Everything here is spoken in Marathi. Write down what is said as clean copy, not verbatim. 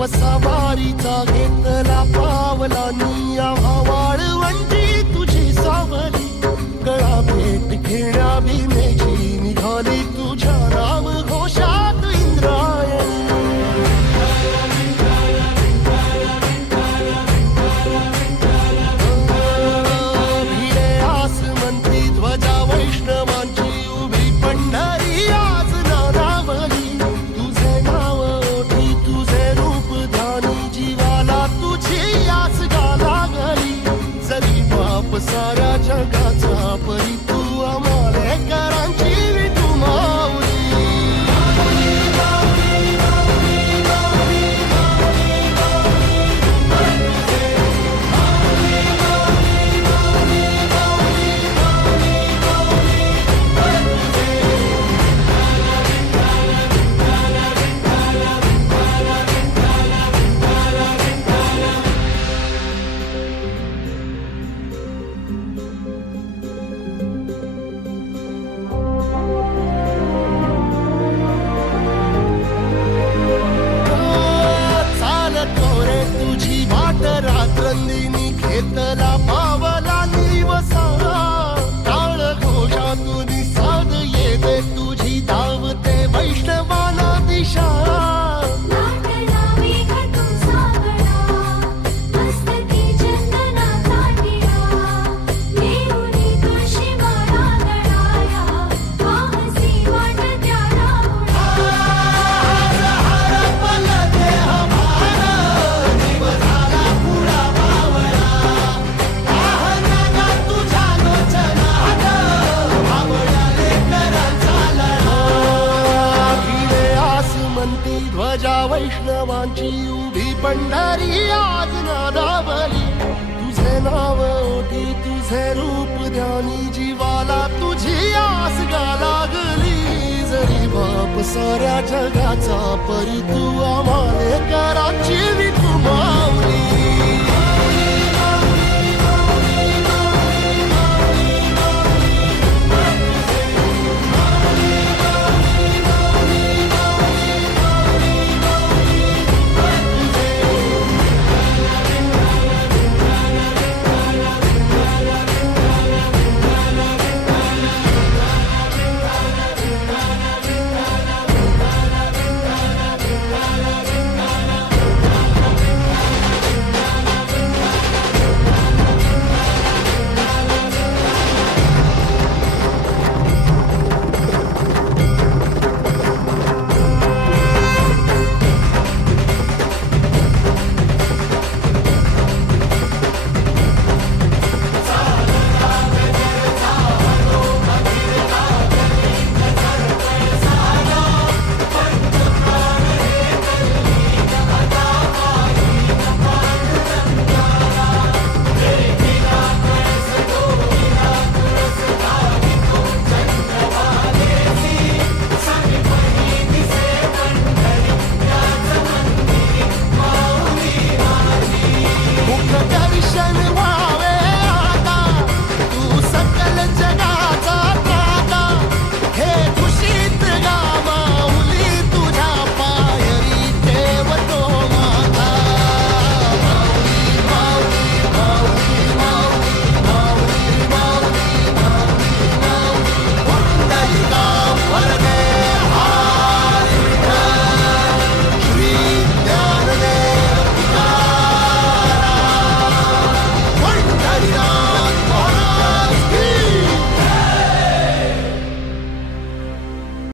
वसावारीचा घेतला पावला निया वाळवंटी तुझी सावली गळा भेट घेण्या भीमेची निघाली तुझ्या नाम घोषात इंद्रायणी भिडे आसमंती ध्वजा वैष्णवांची उभी पंढरी आज नानावली तुझे नाव ओठी तुझे रूप ध्यानी जीवाला तुझी आस गा लागली जरी बाप साऱ्या जगाचा परी तू आमालेकरांची विठू माऊली रात्रंदिनी घेतला पावला निवसा टाळ घोषातून साध येते तुझी धावते वैष्णवाला दिशा ध्वजा वैष्णवांची उभी पंढरी आज नादावली तुझे नाव ओठी तुझे रूप ध्यानी जीवाला तुझी आस गा लागली जरी बाप साऱ्या जगाचा परी तू